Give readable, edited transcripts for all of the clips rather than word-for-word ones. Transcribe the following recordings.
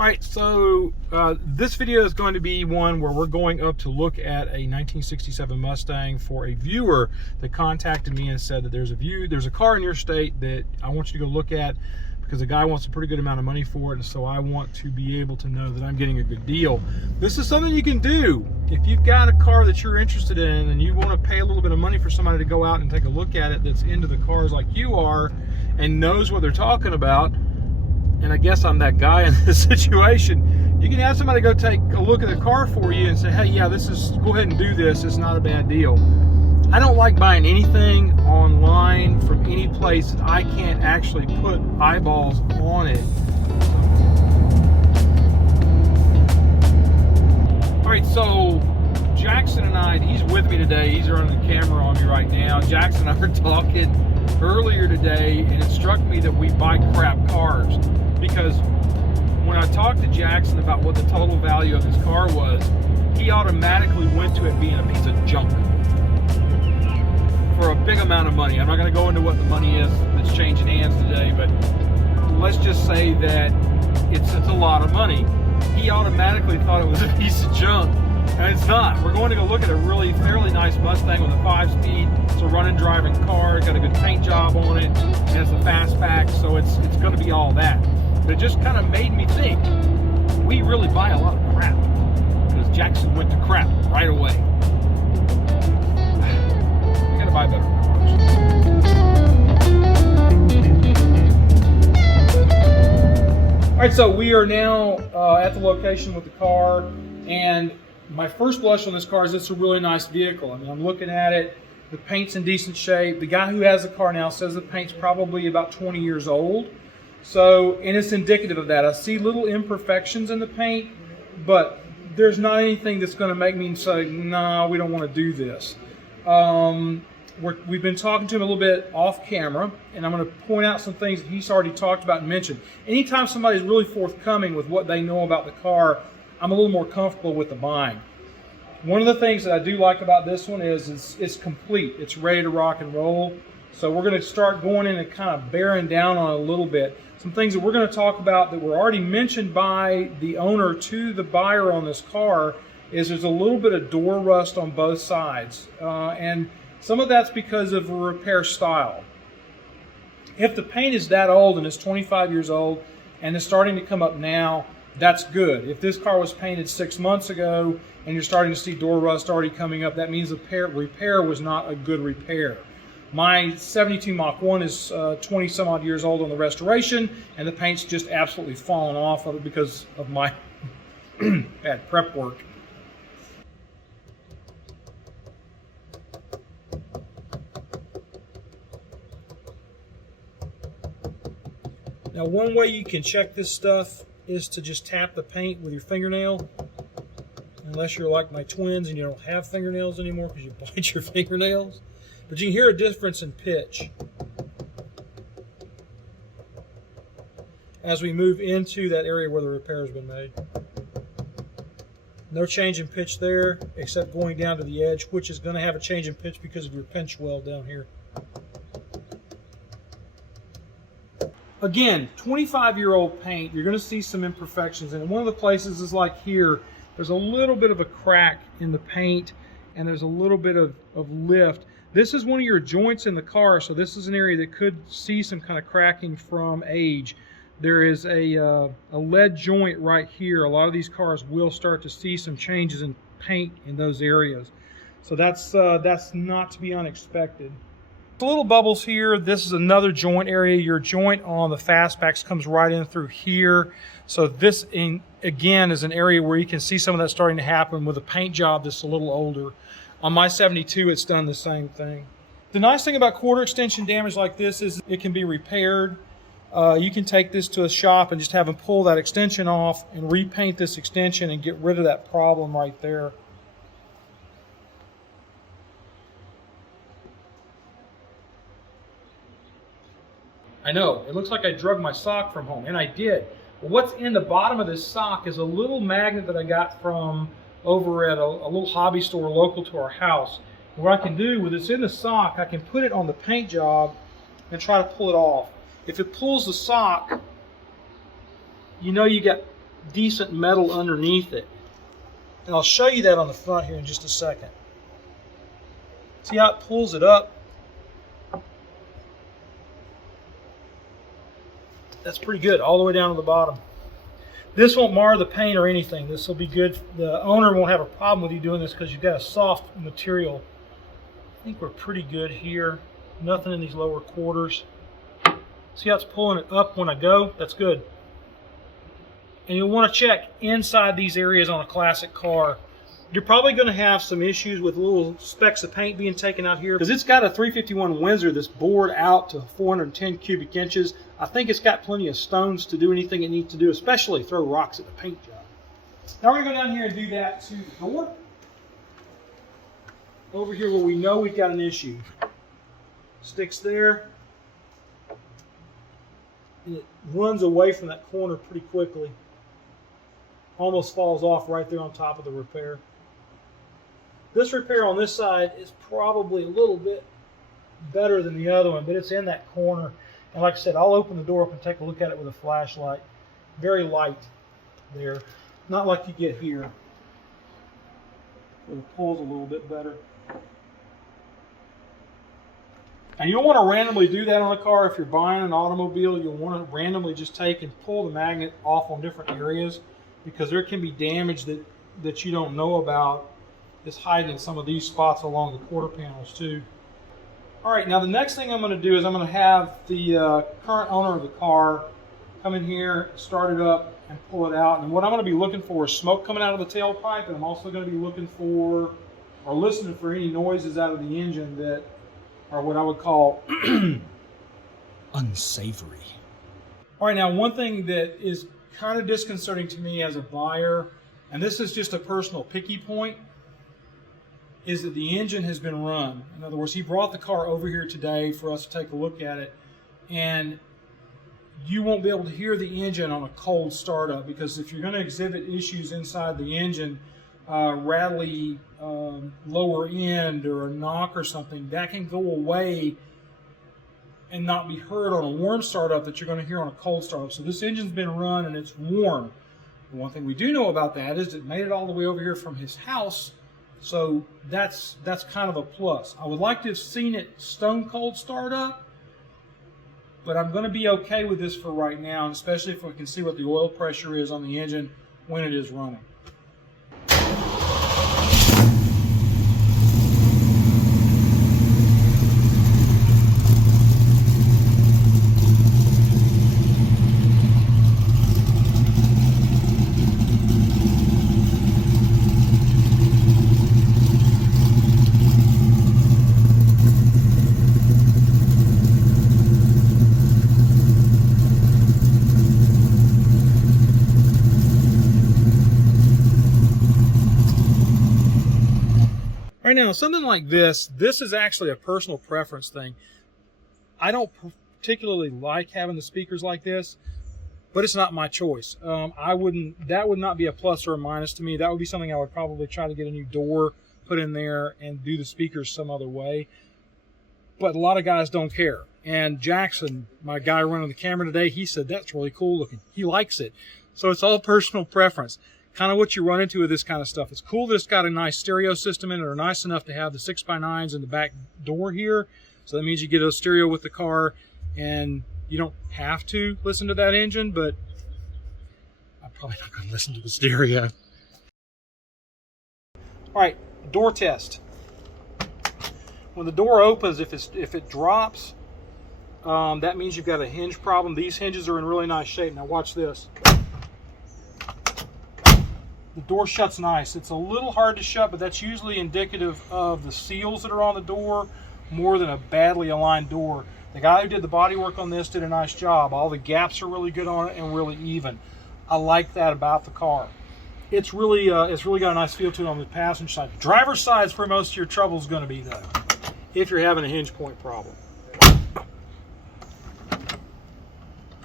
All right, so this video is going to be one where we're going up to look at a 1967 Mustang for a viewer that contacted me and said that there's a car in your state that I want you to go look at because the guy wants a pretty good amount of money for it, and so I want to be able to know that I'm getting a good deal. This is something you can do. If you've got a car that you're interested in and you want to pay a little bit of money for somebody to go out and take a look at it that's into the cars like you are and knows what they're talking about, and I guess I'm that guy in this situation, you can have somebody go take a look at the car for you and say, hey, yeah, go ahead and do this. It's not a bad deal. I don't like buying anything online from any place that I can't actually put eyeballs on it. All right, so Jackson and I, he's with me today. He's running the camera on me right now. Jackson and I were talking earlier today, and it struck me that we buy crap cars. Because when I talked to Jackson about what the total value of his car was, he automatically went to it being a piece of junk for a big amount of money. I'm not going to go into what the money is that's changing hands today, but let's just say that it's a lot of money. He automatically thought it was a piece of junk, and it's not. We're going to go look at a really fairly nice Mustang with a 5-speed. It's a running, driving car. It's got a good paint job on it, and it's a fastback, so it's going to be all that. But it just kind of made me think, we really buy a lot of crap, because Jackson went to crap right away. We gotta buy better cars. All right, so we are now at the location with the car, and my first blush on this car is it's a really nice vehicle. I mean, I'm looking at it, the paint's in decent shape. The guy who has the car now says the paint's probably about 20 years old. So, and it's indicative of that. I see little imperfections in the paint, but there's not anything that's going to make me say, no, we don't want to do this. We've been talking to him a little bit off camera, and I'm going to point out some things that he's already talked about and mentioned. Anytime somebody's really forthcoming with what they know about the car, I'm a little more comfortable with the buying. One of the things that I do like about this one is it's complete. It's ready to rock and roll. So we're going to start going in and kind of bearing down on it a little bit. Some things that we're going to talk about that were already mentioned by the owner to the buyer on this car is there's a little bit of door rust on both sides. And some of that's because of a repair style. If the paint is that old and it's 25 years old and it's starting to come up now, that's good. If this car was painted 6 months ago and you're starting to see door rust already coming up, that means the repair was not a good repair. My 72 Mach 1 is 20 some odd years old on the restoration, and the paint's just absolutely fallen off of it because of my bad prep work. Now, one way you can check this stuff is to just tap the paint with your fingernail, unless you're like my twins and you don't have fingernails anymore because you bite your fingernails. But you can hear a difference in pitch as we move into that area where the repair has been made. No change in pitch there, except going down to the edge, which is going to have a change in pitch because of your pinch weld down here. Again, 25-year-old paint, you're going to see some imperfections. And one of the places is like here, there's a little bit of a crack in the paint, and there's a little bit of lift. This is one of your joints in the car, so this is an area that could see some kind of cracking from age. There is a lead joint right here. A lot of these cars will start to see some changes in paint in those areas. So that's not to be unexpected. The little bubbles here, this is another joint area. Your joint on the fastbacks comes right in through here. So this, again, is an area where you can see some of that starting to happen with a paint job that's a little older. On my 72, it's done the same thing. The nice thing about quarter extension damage like this is it can be repaired. You can take this to a shop and just have them pull that extension off and repaint this extension and get rid of that problem right there. I know, it looks like I drug my sock from home, and I did. But what's in the bottom of this sock is a little magnet that I got from over at a little hobby store local to our house. And what I can do with it's in the sock, I can put it on the paint job and try to pull it off. If it pulls the sock, you know you got decent metal underneath it. And I'll show you that on the front here in just a second. See how it pulls it up? That's pretty good, all the way down to the bottom. This won't mar the paint or anything. This will be good. The owner won't have a problem with you doing this because you've got a soft material. I think we're pretty good here. Nothing in these lower quarters. See how it's pulling it up when I go? That's good. And you'll want to check inside these areas on a classic car. You're probably going to have some issues with little specks of paint being taken out here because it's got a 351 Windsor that's bored out to 410 cubic inches. I think it's got plenty of stones to do anything it needs to do, especially throw rocks at the paint job. Now we're going to go down here and do that to the door. Over here where we know we've got an issue. Sticks there. And it runs away from that corner pretty quickly. Almost falls off right there on top of the repair. This repair on this side is probably a little bit better than the other one, but it's in that corner. And like I said, I'll open the door up and take a look at it with a flashlight. Very light there. Not like you get here. It pulls a little bit better. And you don't want to randomly do that on a car. If you're buying an automobile, you'll want to randomly just take and pull the magnet off on different areas because there can be damage that you don't know about that's hiding in some of these spots along the quarter panels too. All right, now the next thing I'm going to do is I'm going to have the current owner of the car come in here, start it up, and pull it out. And what I'm going to be looking for is smoke coming out of the tailpipe, and I'm also going to be looking for or listening for any noises out of the engine that are what I would call unsavory. All right, now one thing that is kind of disconcerting to me as a buyer, and this is just a personal picky point, is that the engine has been run. In other words, he brought the car over here today for us to take a look at it, and you won't be able to hear the engine on a cold startup because if you're going to exhibit issues inside the engine, rattly lower end or a knock or something, that can go away and not be heard on a warm startup that you're going to hear on a cold startup. So this engine's been run and it's warm. The one thing we do know about that is it made it all the way over here from his house, so that's kind of a plus. I would like to have seen it stone cold start up, but I'm going to be okay with this for right now, and especially if we can see what the oil pressure is on the engine when it is running. Right now, something like this is actually a personal preference thing. I don't particularly like having the speakers like this, but it's not my choice. That would not be a plus or a minus to me. That would be something I would probably try to get a new door put in there and do the speakers some other way. But a lot of guys don't care. And Jackson, my guy running the camera today, he said that's really cool looking. He likes it. So it's all personal preference. Kind of what you run into with this kind of stuff. It's cool that it's got a nice stereo system in it, or nice enough to have the 6x9s in the back door here. So that means you get a stereo with the car, and you don't have to listen to that engine, but I'm probably not going to listen to the stereo. All right, door test. When the door opens, if it drops, that means you've got a hinge problem. These hinges are in really nice shape. Now watch this. The door shuts nice. It's a little hard to shut, but that's usually indicative of the seals that are on the door more than a badly aligned door. The guy who did the body work on this did a nice job. All the gaps are really good on it and really even. I like that about the car. It's really got a nice feel to it on the passenger side. The driver's side is where most of your trouble is going to be, though, if you're having a hinge point problem.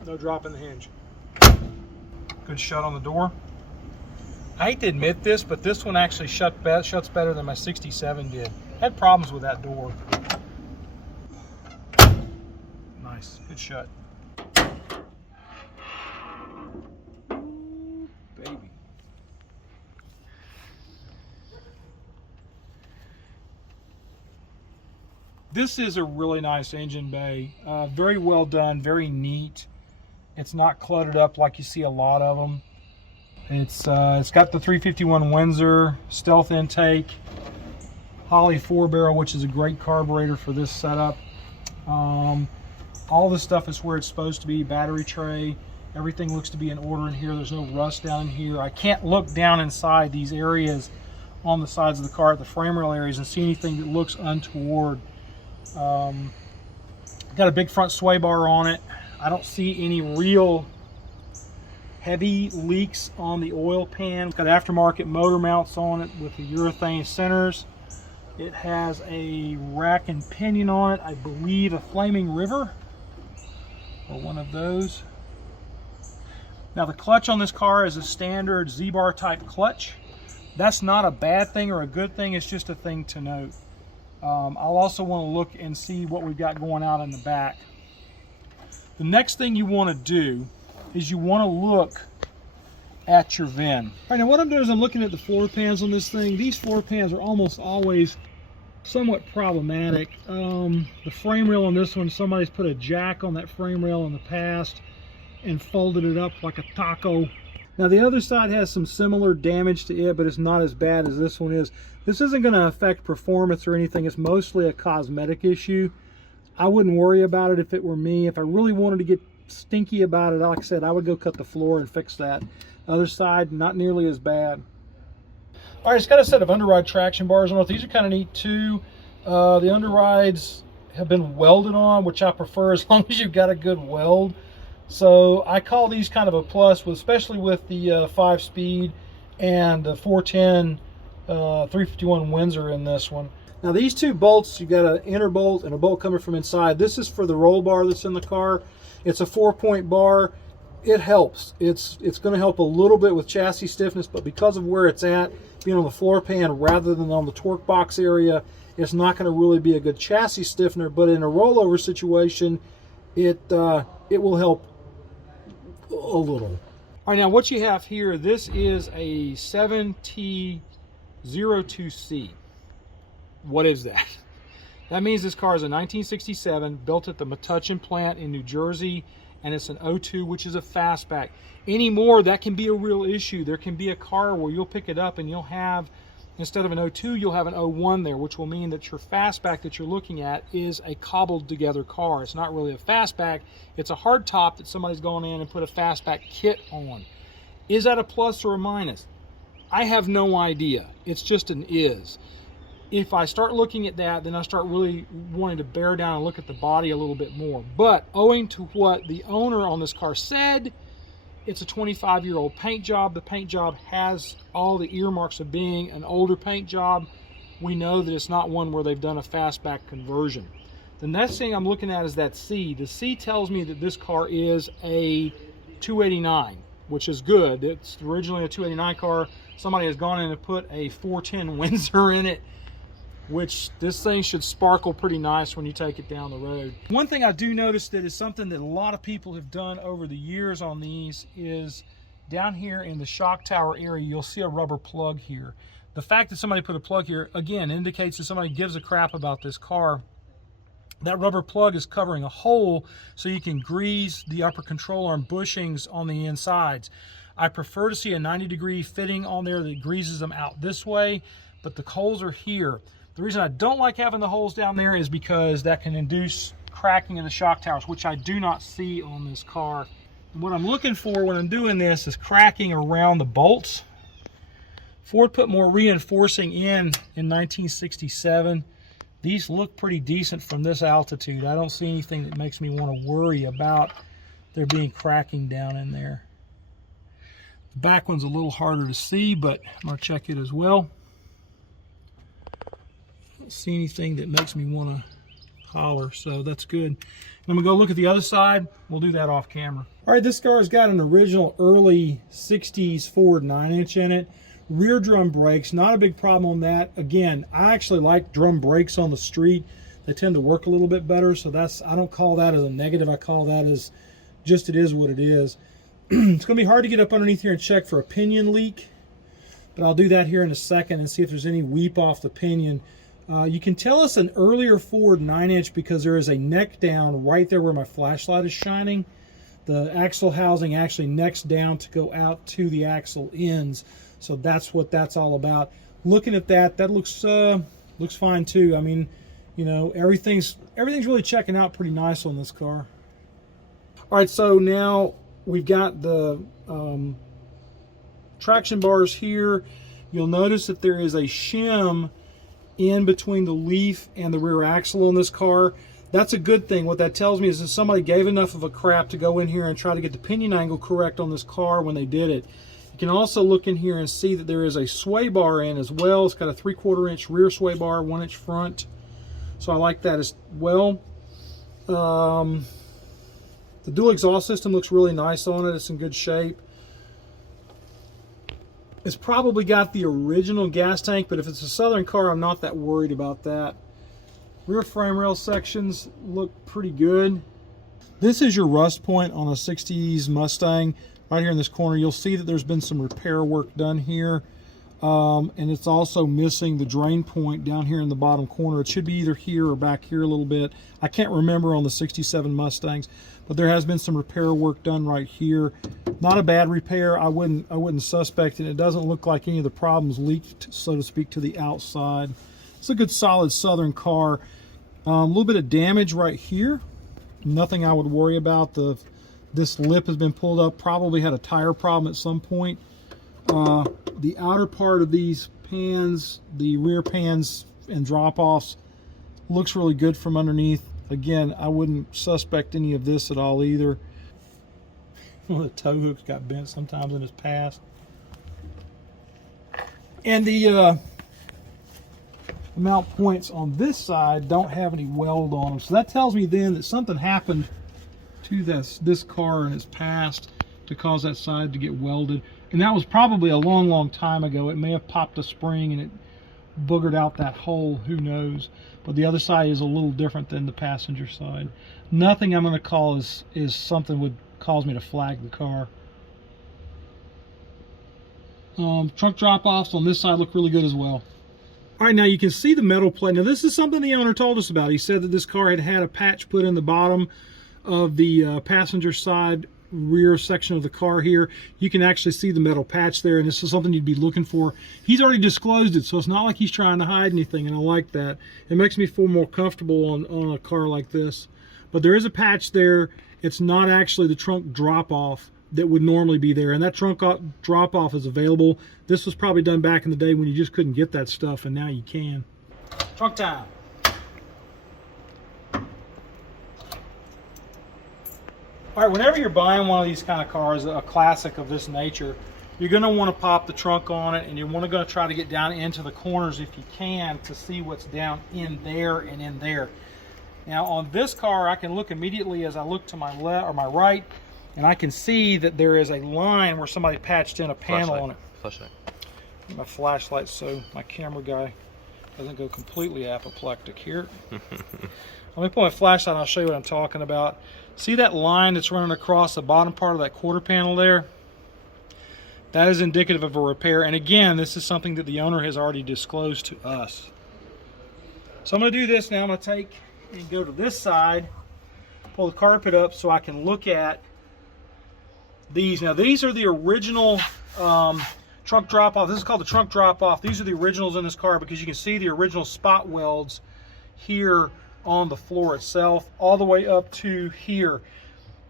No drop in the hinge. Good shut on the door. I hate to admit this, but this one actually shuts better than my 67 did. Had problems with that door. Nice, good shut. This is a really nice engine bay. Very well done, very neat. It's not cluttered up like you see a lot of them. It's got the 351 Windsor stealth intake, Holley 4-barrel, which is a great carburetor for this setup. All this stuff is where it's supposed to be. Battery tray, everything looks to be in order in here. There's no rust down in here. I can't look down inside these areas on the sides of the car at the frame rail areas and see anything that looks untoward. Got a big front sway bar on it. I don't see any real heavy leaks on the oil pan. It's got aftermarket motor mounts on it with the urethane centers. It has a rack and pinion on it. I believe a Flaming River or one of those. Now the clutch on this car is a standard Z-bar type clutch. That's not a bad thing or a good thing. It's just a thing to note. I'll also want to look and see what we've got going out in the back. The next thing you want to do is you want to look at your VIN. All right, now what I'm doing is I'm looking at the floor pans on this thing. These floor pans are almost always somewhat problematic. The frame rail on this one, somebody's put a jack on that frame rail in the past and folded it up like a taco. Now the other side has some similar damage to it, but it's not as bad as this one is. This isn't going to affect performance or anything. It's mostly a cosmetic issue. I wouldn't worry about it if it were me. If I really wanted to get stinky about it, like I said, I would go cut the floor and fix that. Other side, not nearly as bad. All right, it's got a set of underride traction bars on it. These are kind of neat too. The underrides have been welded on, which I prefer as long as you've got a good weld. So I call these kind of a plus, especially with the 5-speed and the 410 351 Windsor in this one. Now these two bolts, you've got an inner bolt and a bolt coming from inside. This is for the roll bar that's in the car. It's a 4-point bar. It helps. It's going to help a little bit with chassis stiffness, but because of where it's at, being on the floor pan rather than on the torque box area, it's not going to really be a good chassis stiffener. But in a rollover situation, it will help a little. All right, now what you have here, this is a 7T02C. What is that? That means this car is a 1967, built at the Metuchen plant in New Jersey, and it's an 02, which is a fastback. Anymore, that can be a real issue. There can be a car where you'll pick it up and you'll have, instead of an 02, you'll have an 01 there, which will mean that your fastback that you're looking at is a cobbled together car. It's not really a fastback. It's a hard top that somebody's gone in and put a fastback kit on. Is that a plus or a minus? I have no idea. It's just an is. If I start looking at that, then I start really wanting to bear down and look at the body a little bit more. But owing to what the owner on this car said, it's a 25-year-old paint job. The paint job has all the earmarks of being an older paint job. We know that it's not one where they've done a fastback conversion. The next thing I'm looking at is that C. The C tells me that this car is a 289, which is good. It's originally a 289 car. Somebody has gone in and put a 410 Windsor in it, which this thing should sparkle pretty nice when you take it down the road. One thing I do notice that is something that a lot of people have done over the years on these is down here in the shock tower area, you'll see a rubber plug here. The fact that somebody put a plug here, again, indicates that somebody gives a crap about this car. That rubber plug is covering a hole so you can grease the upper control arm bushings on the insides. I prefer to see a 90-degree fitting on there that greases them out this way, but the holes are here. The reason I don't like having the holes down there is because that can induce cracking in the shock towers, which I do not see on this car. And what I'm looking for when I'm doing this is cracking around the bolts. Ford put more reinforcing in 1967. These look pretty decent from this altitude. I don't see anything that makes me want to worry about there being cracking down in there. The back one's a little harder to see, but I'm going to check it as well. See anything that makes me want to holler, so that's good. I'm gonna go look at the other side. We'll do that off camera. All right, this car's got an original early 60s Ford 9-inch in it. Rear drum brakes, not a big problem on that. Again, I actually like drum brakes on the street. They tend to work a little bit better, so that's, I don't call that as a negative. I call that as just it is what it is. It's gonna be hard to get up underneath here and check for a pinion leak, but I'll do that here in a second and see if there's any weep off the pinion. You can tell it's an earlier Ford 9-inch because there is a neck down right there where my flashlight is shining. The axle housing actually necks down to go out to the axle ends. So that's what that's all about. Looking at that, that looks fine too. I mean, you know, everything's really checking out pretty nice on this car. All right, so now we've got the traction bars here. You'll notice that there is a shim in between the leaf and the rear axle on this car. That's a good thing. What that tells me is that somebody gave enough of a crap to go in here and try to get the pinion angle correct on this car when they did it. You can also look in here and see that there is a sway bar in as well. It's got a 3/4 inch rear sway bar, 1 inch front. So I like that as well. The dual exhaust system looks really nice on it. It's in good shape. It's probably got the original gas tank, but if it's a Southern car, I'm not that worried about that. Rear frame rail sections look pretty good. This is your rust point on a 60s Mustang. Right here in this corner, you'll see that there's been some repair work done here. And it's also missing the drain point down here in the bottom corner. It should be either here or back here a little bit. I can't remember on the 67 Mustangs, but there has been some repair work done right here. Not a bad repair. I wouldn't suspect it. It doesn't look like any of the problems leaked, so to speak, to the outside. It's a good solid Southern car. A little bit of damage right here. Nothing I would worry about. This lip has been pulled up. Probably had a tire problem at some point. The outer part of these pans, the rear pans and drop-offs, looks really good from underneath. Again, I wouldn't suspect any of this at all either. Well, the tow hooks got bent sometimes in his past. And the mount points on this side don't have any weld on them. So that tells me then that something happened to this car in its past to cause that side to get welded. And that was probably a long, long time ago. It may have popped a spring and it boogered out that hole, who knows. But the other side is a little different than the passenger side. Nothing I'm going to call is something would cause me to flag the car. Trunk drop-offs on this side look really good as well. All right, now you can see the metal plate. Now this is something the owner told us about. He said that this car had a patch put in the bottom of the passenger side rear section of the car here. You can actually see the metal patch there, and this is something you'd be looking for. He's already disclosed it, so it's not like he's trying to hide anything, and I like that. It makes me feel more comfortable on a car like this. But there is a patch there. It's not actually the trunk drop-off that would normally be there, and that trunk drop-off is available. This was probably done back in the day when you just couldn't get that stuff, and now you can. Trunk time. All right, whenever you're buying one of these kind of cars, a classic of this nature, you're going to want to pop the trunk on it, and you're going to try to get down into the corners if you can to see what's down in there and in there. Now on this car, I can look immediately as I look to my left or my right, and I can see that there is a line where somebody patched in a panel on it. Flashlight. My flashlight, so my camera guy doesn't go completely apoplectic here. Let me put my flashlight and I'll show you what I'm talking about. See that line that's running across the bottom part of that quarter panel there? That is indicative of a repair. And again, this is something that the owner has already disclosed to us. So I'm going to do this now. I'm going to take and go to this side, pull the carpet up so I can look at these. Now these are the original trunk drop-off. This is called the trunk drop-off. These are the originals in this car because you can see the original spot welds here on the floor itself all the way up to here.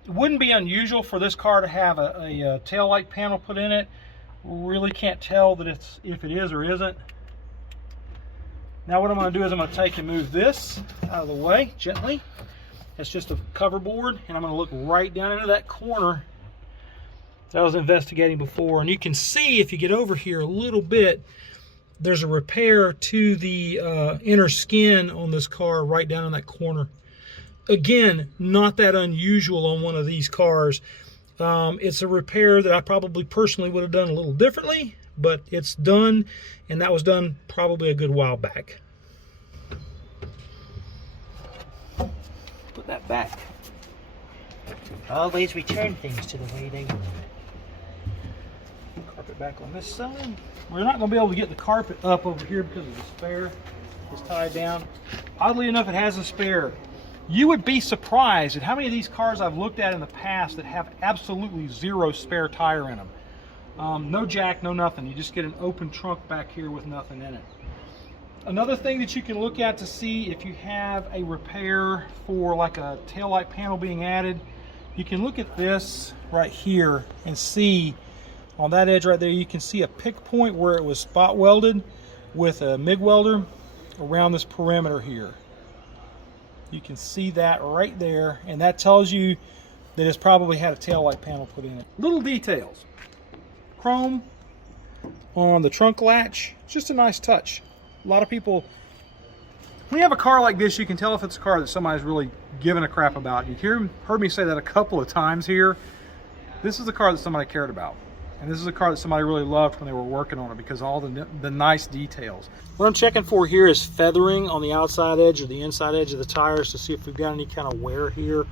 It wouldn't be unusual for this car to have a tail light panel put in it. Really can't tell that if it is or isn't. Now what I'm going to do is I'm going to take and move this out of the way gently. It's just a cover board, and I'm going to look right down into that corner that I was investigating before. And you can see if you get over here a little bit, there's a repair to the inner skin on this car right down in that corner. Again, not that unusual on one of these cars. It's a repair that I probably personally would have done a little differently, but it's done, and that was done probably a good while back. Put that back. Always return things to the way they were. Carpet back on this side. We're not going to be able to get the carpet up over here because of the spare. is tied down. Oddly enough, it has a spare. You would be surprised at how many of these cars I've looked at in the past that have absolutely zero spare tire in them. No jack, no nothing. You just get an open trunk back here with nothing in it. Another thing that you can look at to see if you have a repair for like a taillight panel being added, you can look at this right here and see on that edge right there, you can see a pick point where it was spot welded with a MIG welder around this perimeter here. You can see that right there, and that tells you that it's probably had a taillight panel put in it. Little details. Chrome on the trunk latch, just a nice touch. A lot of people, when you have a car like this, you can tell if it's a car that somebody's really giving a crap about. You heard me say that a couple of times here. This is a car that somebody cared about. And this is a car that somebody really loved when they were working on it because of all the nice details. What I'm checking for here is feathering on the outside edge or the inside edge of the tires to see if we've got any kind of wear here.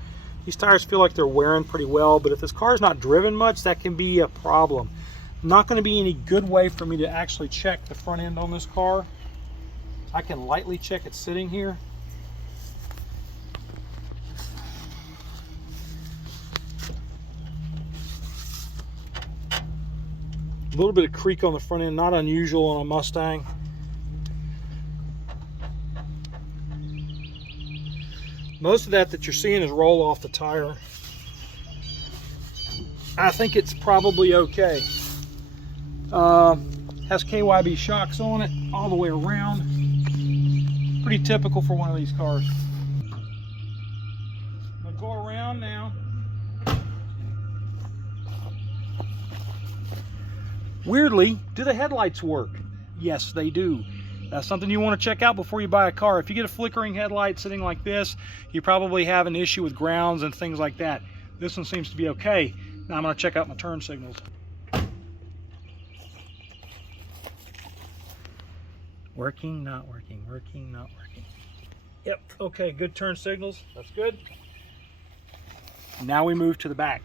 These tires feel like they're wearing pretty well, but if this car is not driven much, that can be a problem. Not going to be any good way for me to actually check the front end on this car. I can lightly check it sitting here. A little bit of creak on the front end, not unusual on a Mustang. Most of that you're seeing is roll off the tire. I think it's probably okay. Has KYB shocks on it all the way around. Pretty typical for one of these cars. I'm gonna go around now. Weirdly, do the headlights work? Yes, they do. That's something you want to check out before you buy a car. If you get a flickering headlight sitting like this, you probably have an issue with grounds and things like that. This one seems to be okay. Now I'm going to check out my turn signals. Working, not working, working, not working. Yep, okay, good turn signals. That's good. Now we move to the back.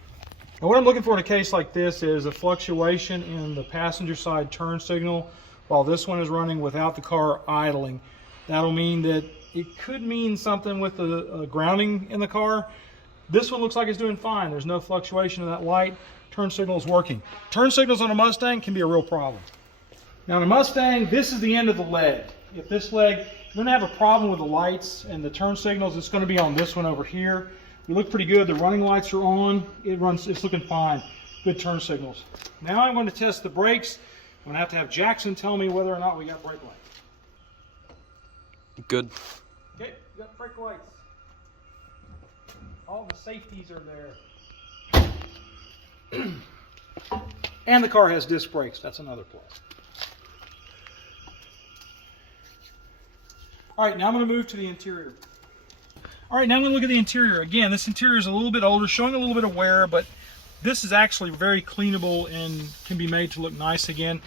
Now what I'm looking for in a case like this is a fluctuation in the passenger side turn signal while this one is running without the car idling. That'll mean that it could mean something with the grounding in the car. This one looks like it's doing fine. There's no fluctuation in that light. Turn signal is working. Turn signals on a Mustang can be a real problem. Now in a Mustang, this is the end of the leg. If this leg, you're gonna have a problem with the lights and the turn signals, it's gonna be on this one over here. We look pretty good. The running lights are on. It's looking fine. Good turn signals. Now I'm going to test the brakes. I'm going to have Jackson tell me whether or not we got brake lights. Good. Okay, we got brake lights. All the safeties are there. And the car has disc brakes. That's another plus. All right, now I'm going to move to the interior. All right, now I'm going to look at the interior. Again, this interior is a little bit older, showing a little bit of wear, but this is actually very cleanable and can be made to look nice again.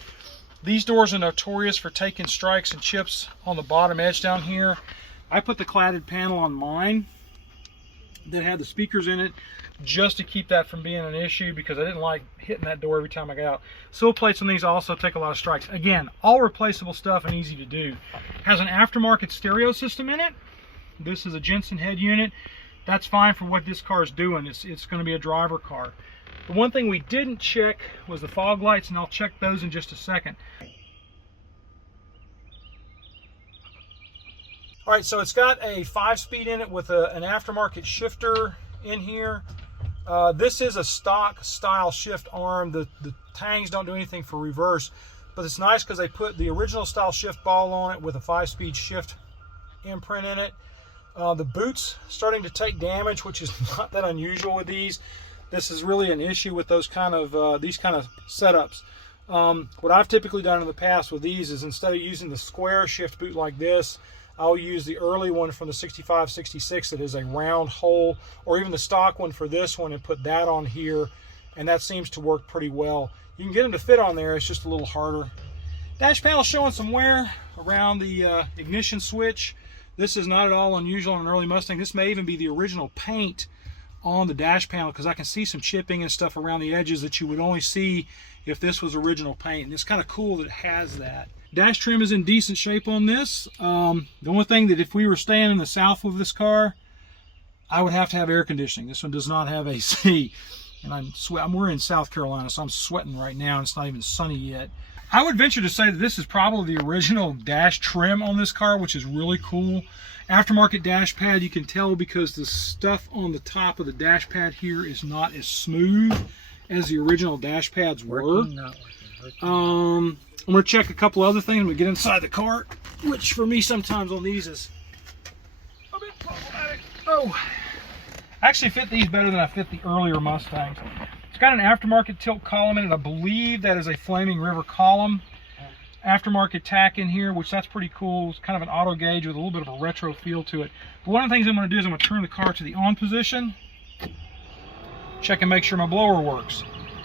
These doors are notorious for taking strikes and chips on the bottom edge down here. I put the cladded panel on mine that had the speakers in it just to keep that from being an issue because I didn't like hitting that door every time I got out. Sill plates on these also take a lot of strikes. Again, all replaceable stuff and easy to do. Has an aftermarket stereo system in it. This is a Jensen head unit. That's fine for what this car is doing. It's going to be a driver car. The one thing we didn't check was the fog lights, and I'll check those in just a second. All right, so it's got a 5-speed in it with an aftermarket shifter in here. This is a stock style shift arm. The tangs don't do anything for reverse, but it's nice because they put the original style shift ball on it with a 5-speed shift imprint in it. The boot's starting to take damage, which is not that unusual with these. This is really an issue with those kind of these kind of setups. What I've typically done in the past with these is instead of using the square shift boot like this, I'll use the early one from the 65, 66 that is a round hole, or even the stock one for this one, and put that on here, and that seems to work pretty well. You can get them to fit on there, it's just a little harder. Dash panel showing some wear around the ignition switch. This is not at all unusual on an early Mustang. This may even be the original paint on the dash panel because I can see some chipping and stuff around the edges that you would only see if this was original paint. And it's kind of cool that it has that. Dash trim is in decent shape on this. The only thing that if we were staying in the south of this car, I would have to have air conditioning. This one does not have AC. And we're in South Carolina, so I'm sweating right now, and it's not even sunny yet. I would venture to say that this is probably the original dash trim on this car, which is really cool. Aftermarket dash pad, you can tell because the stuff on the top of the dash pad here is not as smooth as the original dash pads were. I'm going to check a couple other things when we get inside the car, which for me sometimes on these is a bit problematic. Oh, I actually fit these better than I fit the earlier Mustangs. It's got an aftermarket tilt column in it. I believe that is a Flaming River column. Aftermarket tack in here, which that's pretty cool. It's kind of an auto gauge with a little bit of a retro feel to it. But one of the things I'm going to do is I'm going to turn the car to the on position, check and make sure my blower works.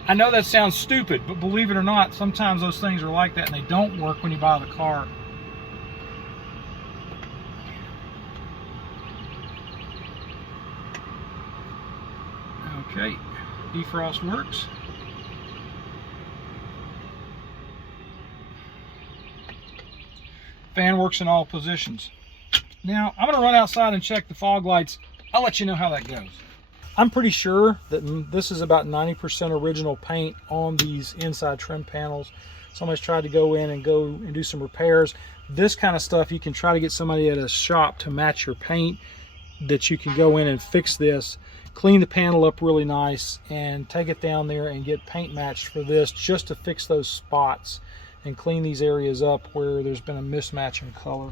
I know that sounds stupid, but believe it or not, sometimes those things are like that and they don't work when you buy the car. Okay, defrost works. Fan works in all positions. Now, I'm going to run outside and check the fog lights. I'll let you know how that goes. I'm pretty sure that this is about 90% original paint on these inside trim panels. Somebody's tried to go in and do some repairs. This kind of stuff, you can try to get somebody at a shop to match your paint, that you can go in and fix this, clean the panel up really nice, and take it down there and get paint matched for this just to fix those spots and clean these areas up where there's been a mismatch in color.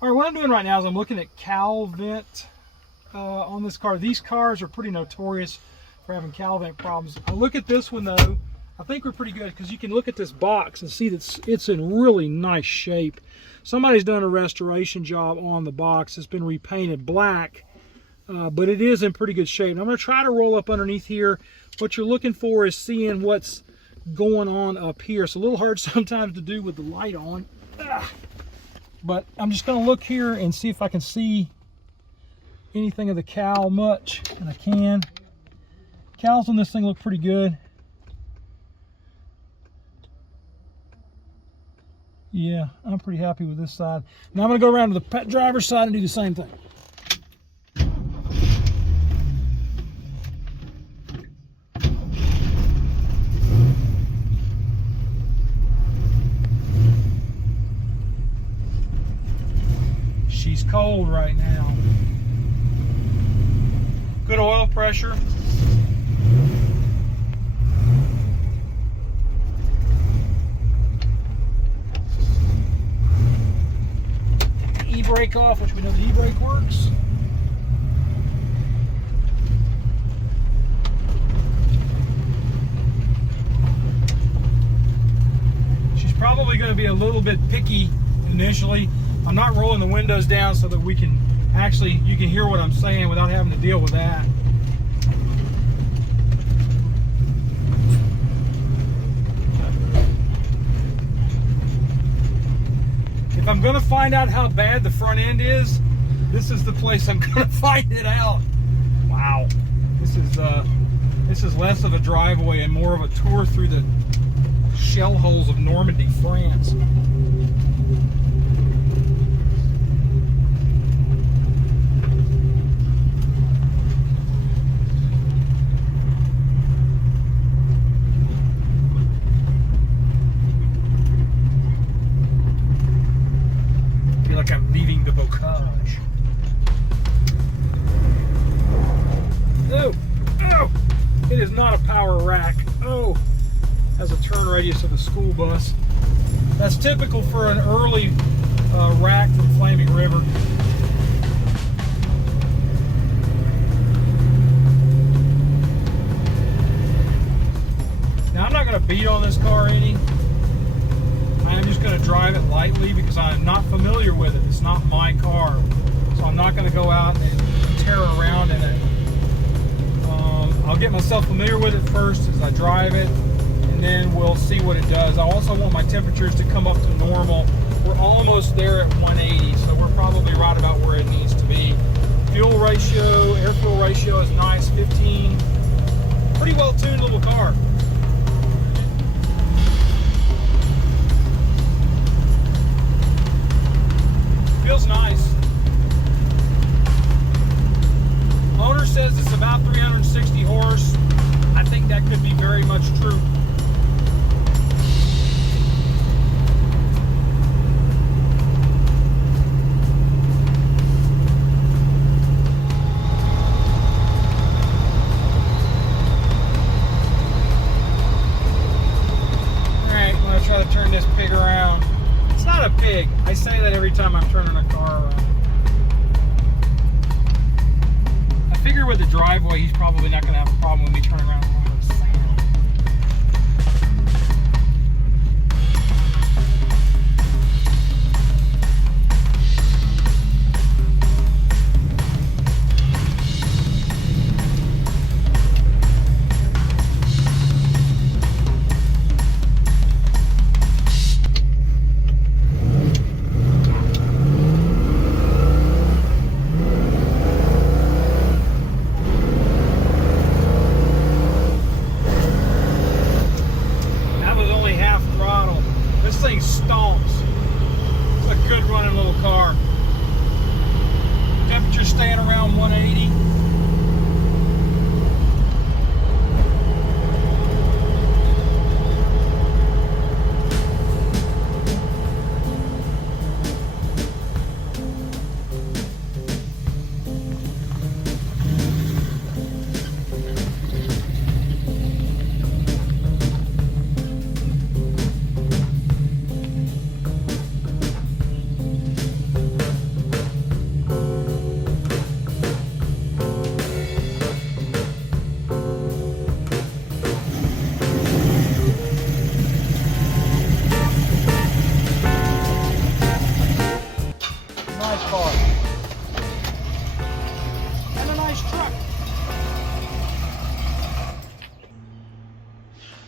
All right, what I'm doing right now is I'm looking at cowl vent on this car. These cars are pretty notorious for having cowl vent problems. I look at this one though, I think we're pretty good because you can look at this box and see that it's in really nice shape. Somebody's done a restoration job on the box. It's been repainted black, but it is in pretty good shape. And I'm going to try to roll up underneath here. What you're looking for is seeing what's going on up here. It's a little hard sometimes to do with the light on, but I'm just going to look here and see if I can see anything of the cowl much, and I can. Cowls on this thing look pretty good. Yeah, I'm pretty happy with this side. Now I'm going to go around to the driver's side and do the same thing. She's cold right now. Good oil pressure. E-brake off, which we know the e-brake works. She's probably going to be a little bit picky initially. I'm not rolling the windows down so that we can you can hear what I'm saying without having to deal with that. If I'm going to find out how bad the front end is, this is the place I'm going to find it out. Wow, this is less of a driveway and more of a tour through the shell holes of Normandy, France. I'm leaving the bocage. Oh, oh, it is not a power rack. Oh, has a turn radius of a school bus. That's typical for an early rack from Flaming River. Now I'm not going to beat on this car any. I'm just going to drive it lightly because I'm not familiar with it. It's not my car. So I'm not going to go out and tear around in it. I'll get myself familiar with it first as I drive it, and then we'll see what it does. I also want my temperatures to come up to normal. We're almost there at 180, so we're probably right about where it needs to be. Fuel ratio, air fuel ratio is nice, 15. Pretty well tuned little car. Feels nice. Owner says it's about 360 horse. I think that could be very much true. Try to turn this pig around. It's not a pig. I say that every time I'm turning a car around. I figure with the driveway, he's probably not going to have a problem with me turning around. This thing stomps. It's a good running little car. Temperature staying around 180. Car. And a nice truck.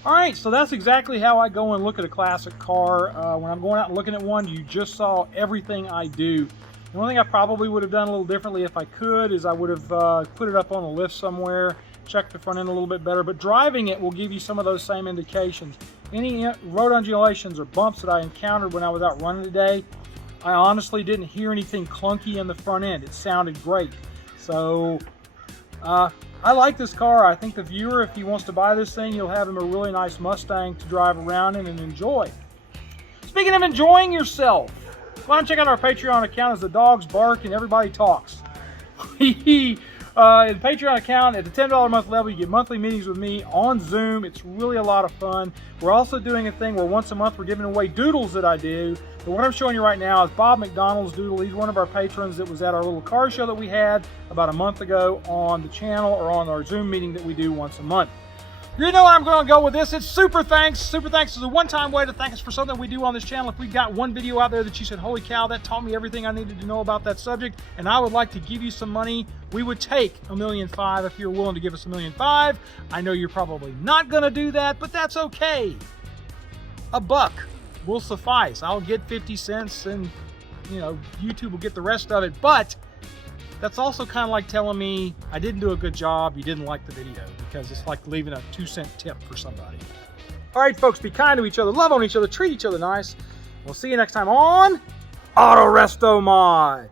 Alright, so that's exactly how I go and look at a classic car. When I'm going out and looking at one, you just saw everything I do. The only thing I probably would have done a little differently if I could is I would have put it up on a lift somewhere, checked the front end a little bit better, but driving it will give you some of those same indications. Any road undulations or bumps that I encountered when I was out running today, I honestly didn't hear anything clunky in the front end. It sounded great. So I like this car. I think the viewer, if he wants to buy this thing, you'll have him a really nice Mustang to drive around in and enjoy. Speaking of enjoying yourself, go and check out our Patreon account as the dogs bark and everybody talks. In the Patreon account, at the $10 a month level, you get monthly meetings with me on Zoom. It's really a lot of fun. We're also doing a thing where once a month we're giving away doodles that I do. But what I'm showing you right now is Bob McDonald's doodle. He's one of our patrons that was at our little car show that we had about a month ago on the channel or on our Zoom meeting that we do once a month. You know where I'm going to go with this. It's super thanks. Super thanks is a one-time way to thank us for something we do on this channel. If we got one video out there that you said, holy cow, that taught me everything I needed to know about that subject, and I would like to give you some money, we would take $1.5 million if you're willing to give us $1.5 million. I know you're probably not going to do that, but that's okay. $1 will suffice. I'll get 50 cents and, you know, YouTube will get the rest of it, but that's also kind of like telling me I didn't do a good job, you didn't like the video, because it's like leaving a 2-cent tip for somebody. All right, folks, be kind to each other, love on each other, treat each other nice. We'll see you next time on Autorestomod.